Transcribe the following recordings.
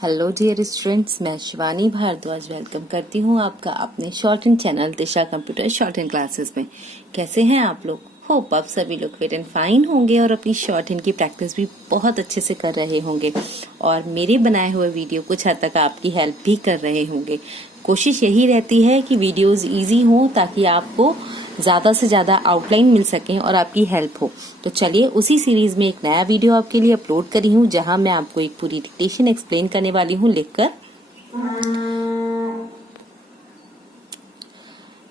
Hello dear students, मैं Shivani Bhardwaj welcome करती हूँ आपका अपने शॉर्ट हैंड चैनल दिशा कंप्यूटर शॉर्ट हैंड क्लासेस में। कैसे हैं आप लोग? होप आप सभी लोग फिट एंड फाइन होंगे और अपनी शॉर्ट हैंड की प्रैक्टिस भी बहुत अच्छे से कर रहे होंगे और मेरे बनाए हुए वीडियो कुछ हद तक आपकी हेल्प भी कर रहे होंगे। कोशिश यही रहती है कि वीडियोस इजी हों ताकि आपको ज्यादा से ज्यादा आउटलाइन मिल सके और आपकी हेल्प हो। तो चलिए उसी सीरीज में एक नया वीडियो आपके लिए अपलोड करी हूँ जहां मैं आपको एक पूरी डिक्टेशन एक्सप्लेन करने वाली हूँ लिखकर,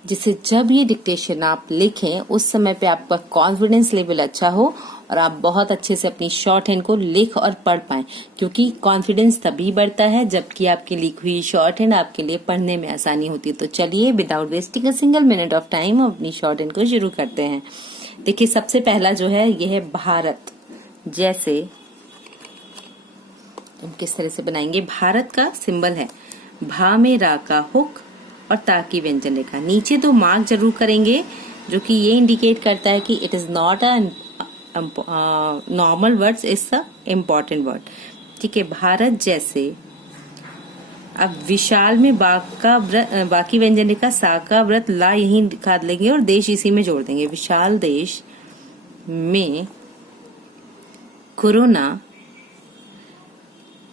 जिससे जब ये डिक्टेशन आप लिखें उस समय पे आपका कॉन्फिडेंस लेवल अच्छा हो और आप बहुत अच्छे से अपनी शॉर्ट हैंड को लिख और पढ़ पाएं, क्योंकि कॉन्फिडेंस तभी बढ़ता है जबकि आपकी लिखी हुई शॉर्ट हैंड आपके लिए पढ़ने में आसानी होती है। तो चलिए without wasting a single minute of time अपनी शॉर्ट हैंड को शुरू करते हैं। देखिए सबसे पहला जो है यह है भारत। जैसे हम किस तरह से बनाएंगे, भारत का सिंबल है भा में रा का हुक और ता की व्यंजन रेखा। नीचे तो मार्क जरूर करेंगे जो कि ये इंडिकेट करता है कि it is not a normal words, it's a important word. ठीक है, भारत जैसे। अब विशाल में बाकी व्यंजन रेखा सा का व्रत ला यहीं दिखा लेंगे और देश इसी में जोड़ देंगे। विशाल देश में कोरोना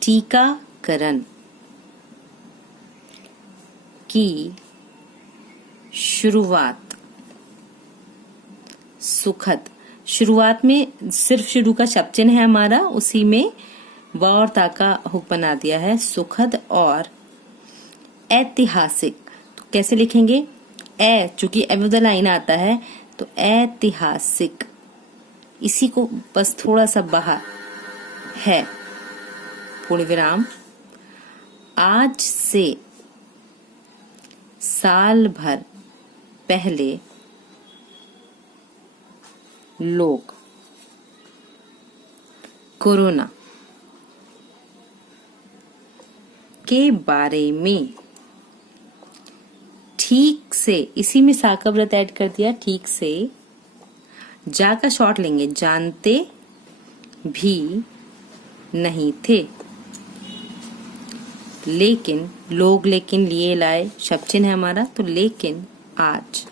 टीकाकरण की शुरुआत सुखद। शुरुआत में सिर्फ शुरू का शब्द चिन्ह है हमारा, उसी में व और ता का हुक बना दिया है। सुखद और ऐतिहासिक तो कैसे लिखेंगे? ए चूंकि एब द लाइन आता है तो ऐतिहासिक, इसी को बस थोड़ा सा बाहर है, पूर्ण विराम। आज से साल भर पहले लोग कोरोना के बारे में ठीक से, इसी में सा का व्रत ऐड कर दिया, ठीक से जा का शॉर्ट लेंगे, जानते भी नहीं थे। लेकिन लोग, लेकिन लिए लाए शब्द चिन्ह है हमारा, तो लेकिन आज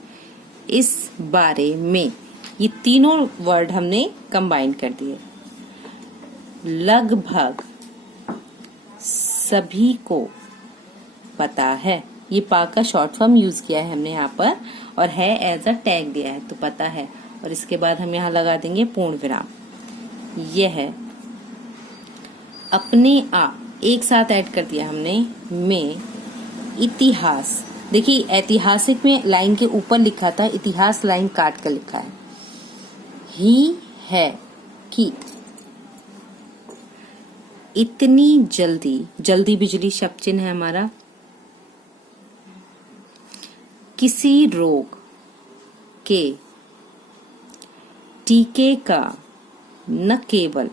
इस बारे में, ये तीनों वर्ड हमने कंबाइन कर दिए। लगभग सभी को पता है, ये पा का शॉर्ट फॉर्म यूज किया है हमने यहाँ पर और है एज अ टैग दिया है, तो पता है। और इसके बाद हम यहाँ लगा देंगे पूर्ण विराम। यह है अपने आप एक साथ ऐड कर दिया हमने में इतिहास। देखिए ऐतिहासिक में लाइन के ऊपर लिखा था, इतिहास लाइन काट कर लिखा है। ही है कि इतनी जल्दी, जल्दी बिजली शब्द चिन्ह है हमारा, किसी रोग के टीके का न केवल,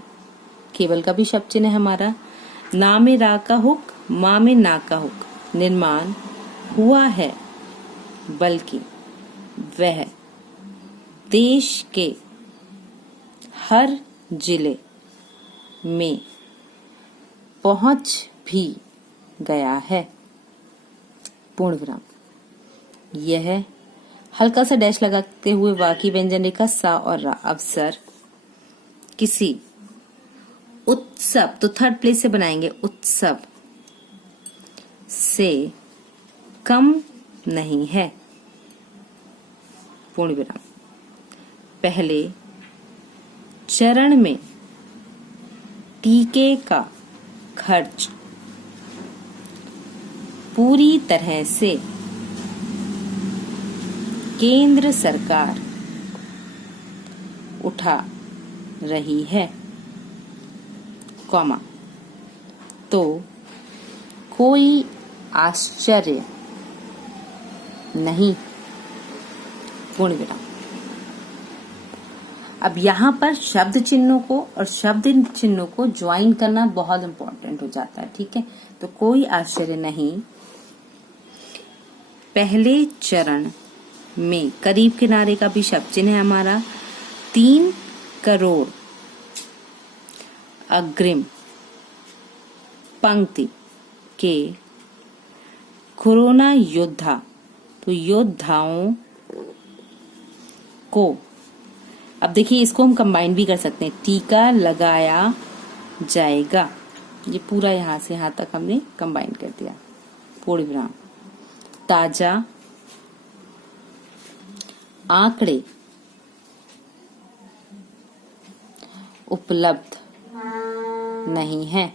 केवल का भी शब्द चिन्ह है हमारा, ना में रा का हुक, माँ में ना का हुक, निर्माण हुआ है, बल्कि वह देश के हर जिले में पहुंच भी गया है, पूर्ण विराम। यह हल्का सा डैश लगाते हुए बाकी व्यंजन रेखा सा और रा। अवसर किसी उत्सव, तो थर्ड प्लेस से बनाएंगे, उत्सव से कम नहीं है, पूर्ण विराम। पहले चरण में टीके का खर्च पूरी तरह से केंद्र सरकार उठा रही है, कॉमा, तो कोई आश्चर्य नहीं, पूर्ण विराम। अब यहाँ पर शब्द चिन्हों को और शब्द चिन्हों को ज्वाइन करना बहुत इंपॉर्टेंट हो जाता है। ठीक है, तो कोई आश्चर्य नहीं, पहले चरण में करीब किनारे का भी शब्द चिन्ह है हमारा, 3 करोड़ अग्रिम पंक्ति के कोरोना योद्धा, तो योद्धाओं को, अब देखिए इसको हम कंबाइन भी कर सकते हैं, टीका लगाया जाएगा। ये पूरा यहां से यहां तक हमने कंबाइन कर दिया। पूर्ण विराम। ताजा आंकड़े उपलब्ध नहीं है।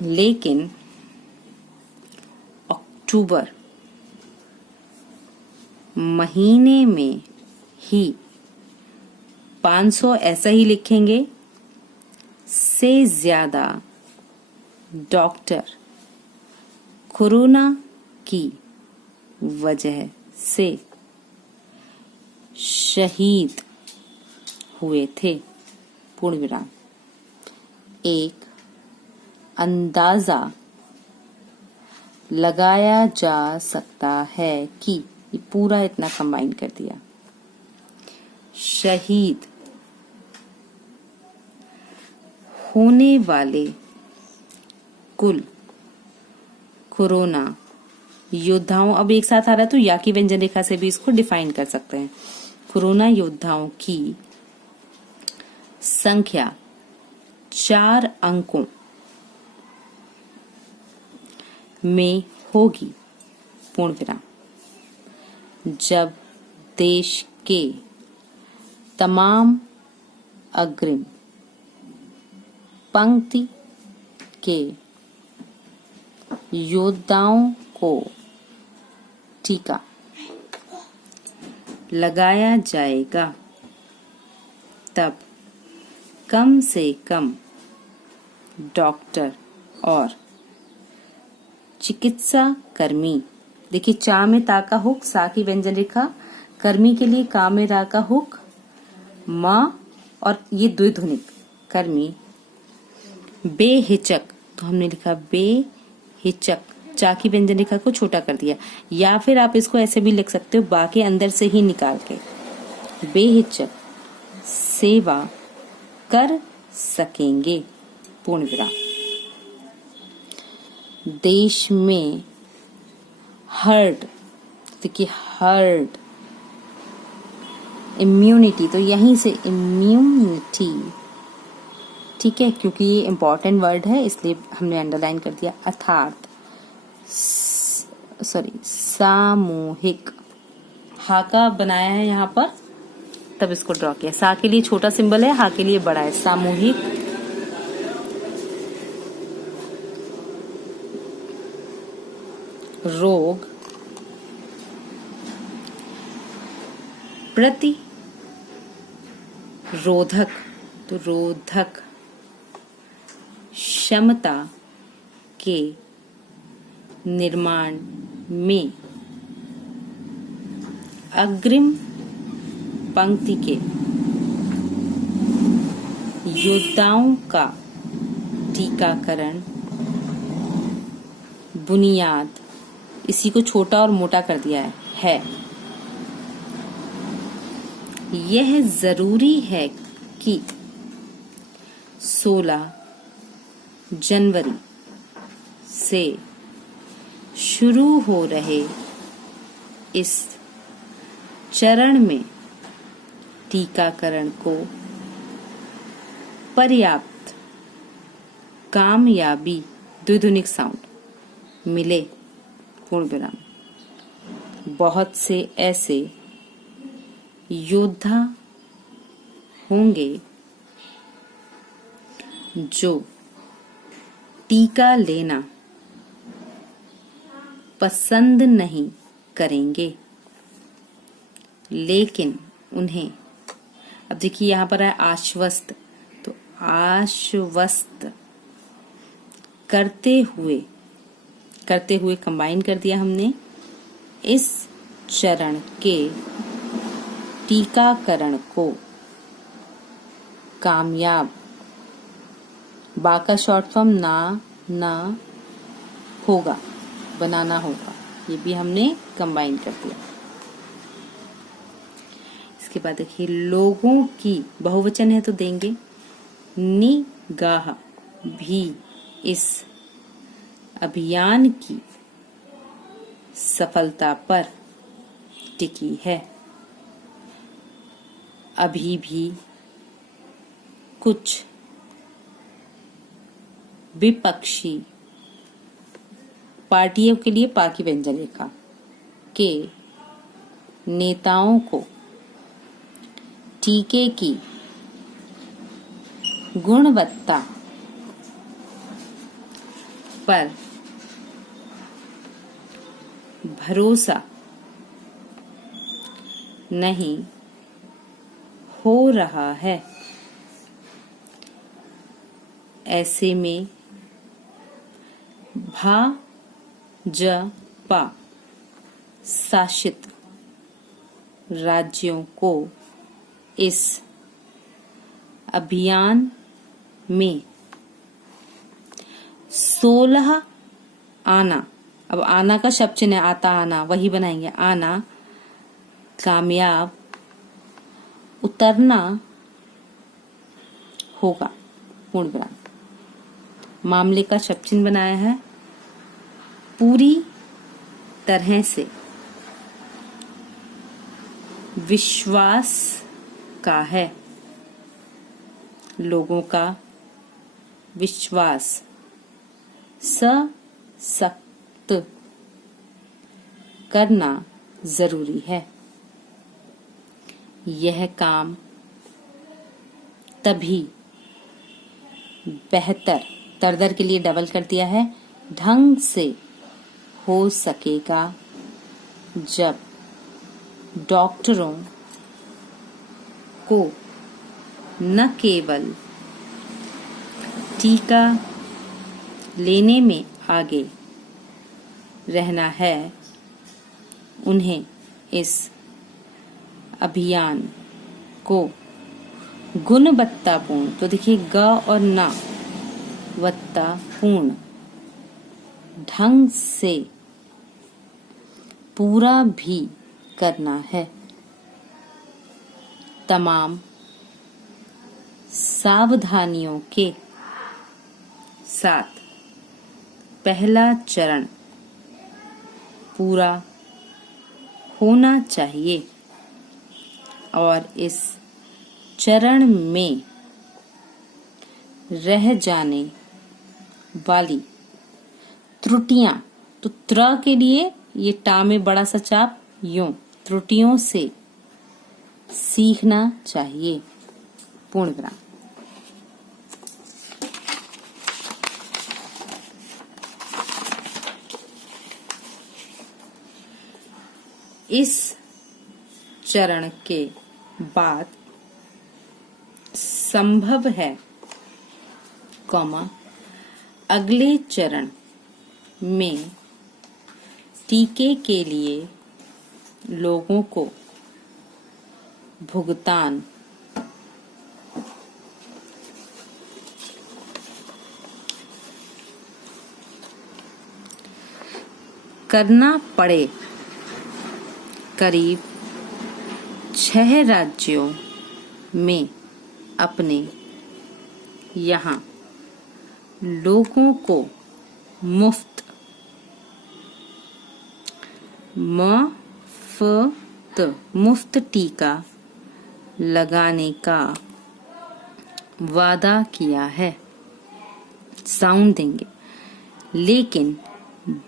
लेकिन अक्टूबर महीने में ही 500, ऐसा ही लिखेंगे, से ज्यादा डॉक्टर कोरोना की वजह से शहीद हुए थे। पूर्ण विराम। एक अंदाजा लगाया जा सकता है कि, ये पूरा इतना कंबाइन कर दिया, शहीद होने वाले कुल कोरोना योद्धाओं, अब एक साथ आ रहा है तो या की व्यंजन रेखा से भी इसको डिफाइन कर सकते हैं। कोरोना योद्धाओं की संख्या 4 अंकों में होगी। पूर्ण विराम। जब देश के तमाम अग्रिम पंक्ति के योद्धाओं को टीका लगाया जाएगा, तब कम से कम डॉक्टर और चिकित्सा कर्मी, देखिए चा में ता का हुक, सा की व्यंजन रेखा, कर्मी के लिए का में रा का हुक, माँ और ये द्विध्वनिक कर्मी, बेहिचक, तो हमने लिखा बेहिचक, चा की व्यंजन रेखा को छोटा कर दिया, या फिर आप इसको ऐसे भी लिख सकते हो, बा के अंदर से ही निकाल के, बेहिचक सेवा कर सकेंगे। पूर्ण विराम। देश में हर्ड, देखिए हर्ड इम्यूनिटी, तो यहीं से इम्यूनिटी, ठीक है, क्योंकि ये इंपॉर्टेंट वर्ड है इसलिए हमने अंडरलाइन कर दिया, अर्थात सामूहिक, हा का बनाया है यहाँ पर तब इसको ड्रॉ किया, सा के लिए छोटा सिंबल है, हा के लिए बड़ा है, सामूहिक रोग प्रतिरोधक, तो रोधक क्षमता के निर्माण में अग्रिम पंक्ति के योद्धाओं का टीकाकरण बुनियाद, इसी को छोटा और मोटा कर दिया है। यह जरूरी है कि 16 जनवरी से शुरू हो रहे इस चरण में टीकाकरण को पर्याप्त कामयाबी, द्विध्वनिक साउंड, मिले। पूर्ण विराम। बहुत से ऐसे योद्धा होंगे जो टीका लेना पसंद नहीं करेंगे, लेकिन उन्हें, अब देखिए यहां पर है आश्वस्त, तो आश्वस्त करते हुए कंबाइन कर दिया हमने, इस चरण के टीकाकरण को कामयाब, बा का शॉर्ट फॉर्म ना होगा, बनाना होगा, ये भी हमने कंबाइन कर दिया। इसके बाद देखिए लोगों की बहुवचन है तो देंगे निगाह भी इस अभियान की सफलता पर टिकी है। अभी भी कुछ विपक्षी पार्टियों के लिए पा की व्यंजन रेखा के नेताओं को टीके की गुणवत्ता पर भरोसा नहीं हो रहा है। ऐसे में भाजपा शासित राज्यों को इस अभियान में 16 आना, अब आना का शब्द चिन्ह आता आना वही बनाएंगे, आना कामयाब उतरना होगा, पूर्ण विराम। मामले का शब्द चिन्ह बनाया है पूरी तरह से विश्वास का है, लोगों का विश्वास सशक्त करना जरूरी है। यह काम तभी बेहतर, तरदर के लिए डबल कर दिया है, ढंग से हो सकेगा जब डॉक्टरों को न केवल टीका लेने में आगे रहना है, उन्हें इस अभियान को गुणवत्तापूर्ण, तो देखिए ग और ना, वत्तापूर्ण ढंग से पूरा भी करना है। तमाम सावधानियों के साथ पहला चरण पूरा होना चाहिए और इस चरण में रह जाने वाली त्रुटियां, तो त्र के लिए ये टा में बड़ा सा चाप यूं, त्रुटियों से सीखना चाहिए, पूर्ण विराम। इस चरण के बाद संभव है, कॉमा, अगले चरण में टीके के लिए लोगों को भुगतान करना पड़े। करीब 6 राज्यों में अपने यहाँ लोगों को मुफ्त टीका लगाने का वादा किया है, साउंड देंगे, लेकिन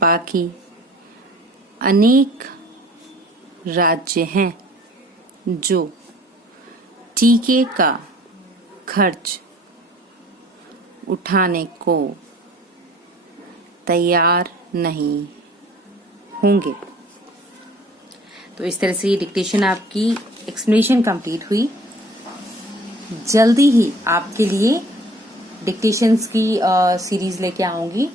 बाकी अनेक राज्य हैं जो टीके का खर्च उठाने को तैयार नहीं होंगे। तो इस तरह से ये डिक्टेशन आपकी एक्सप्लेनेशन कंप्लीट हुई। जल्दी ही आपके लिए डिक्टेशंस की सीरीज लेके आऊंगी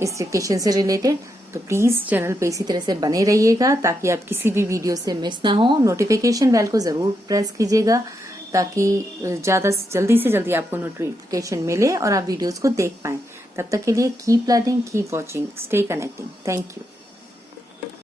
इस डिक्टेशन से रिलेटेड, तो प्लीज चैनल पे इसी तरह से बने रहिएगा ताकि आप किसी भी वीडियो से मिस ना हो। नोटिफिकेशन बेल को जरूर प्रेस कीजिएगा ताकि जल्दी से जल्दी आपको नोटिफिकेशन मिले और आप वीडियोस को देख पाएं। तब तक के लिए keep learning, keep watching, stay connecting. Thank you.